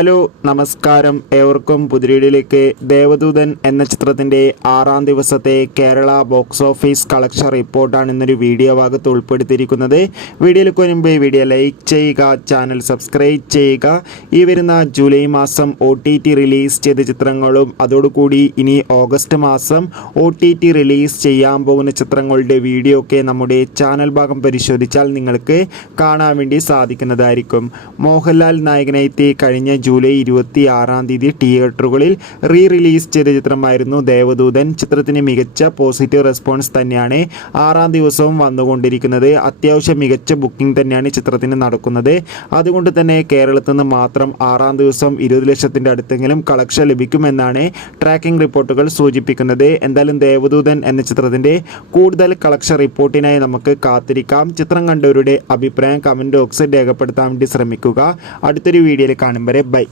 Hello നമസ്കാരം, ഏവർക്കും പുതിരീടിലേക്ക്. ദേവദൂതൻ എന്ന ചിത്രത്തിൻ്റെ 6ാം ദിവസത്തെ കേരള ബോക്സ് ഓഫീസ് കളക്ഷൻ റിപ്പോർട്ടാണ് ഇന്നൊരു വീഡിയോ ഭാഗത്ത് ഉൾപ്പെടുത്തിയിരിക്കുന്നത്. വീഡിയോയിലേക്ക് മുൻപ് വീഡിയോ ലൈക്ക് ചെയ്യുക, ചാനൽ സബ്സ്ക്രൈബ് ചെയ്യുക. ഈ വരുന്ന ജൂലൈ മാസം OTT റിലീസ് ചെയ്ത ചിത്രങ്ങളും അതോടുകൂടി ഇനി ഓഗസ്റ്റ് മാസം OTT റിലീസ് ചെയ്യാൻ പോകുന്ന ചിത്രങ്ങളുടെ വീഡിയോ ഒക്കെ നമ്മുടെ ചാനൽ ഭാഗം പരിശോധിച്ചാൽ നിങ്ങൾക്ക് കാണാൻ വേണ്ടി സാധിക്കുന്നതായിരിക്കും. മോഹൻലാൽ നായകനായി കഴിഞ്ഞ ജൂലൈ 26-ാം തീയതി തിയേറ്ററുകളിൽ റിലീസ് ചെയ്ത ചിത്രമായിരുന്നു ദേവദൂതൻ. ചിത്രത്തിന് മികച്ച പോസിറ്റീവ് റെസ്പോൺസ് തന്നെയാണ് 6ാം ദിവസവും വന്നുകൊണ്ടിരിക്കുന്നത്. അത്യാവശ്യം മികച്ച ബുക്കിംഗ് തന്നെയാണ് ചിത്രത്തിന് നടക്കുന്നത്. അതുകൊണ്ട് തന്നെ കേരളത്തിൽ നിന്ന് മാത്രം 6ാം ദിവസം 20 ലക്ഷത്തിൻ്റെ അടുത്തെങ്കിലും കളക്ഷൻ ലഭിക്കുമെന്നാണ് ട്രാക്കിംഗ് റിപ്പോർട്ടുകൾ സൂചിപ്പിക്കുന്നത്. എന്തായാലും ദേവദൂതൻ എന്ന ചിത്രത്തിൻ്റെ കൂടുതൽ കളക്ഷൻ റിപ്പോർട്ടിനായി നമുക്ക് കാത്തിരിക്കാം. ചിത്രം കണ്ടവരുടെ അഭിപ്രായം കമൻറ്റ് ബോക്സിൽ രേഖപ്പെടുത്താൻ വേണ്ടി ശ്രമിക്കുക. അടുത്തൊരു വീഡിയോയിൽ കാണും വരെ ബൈ.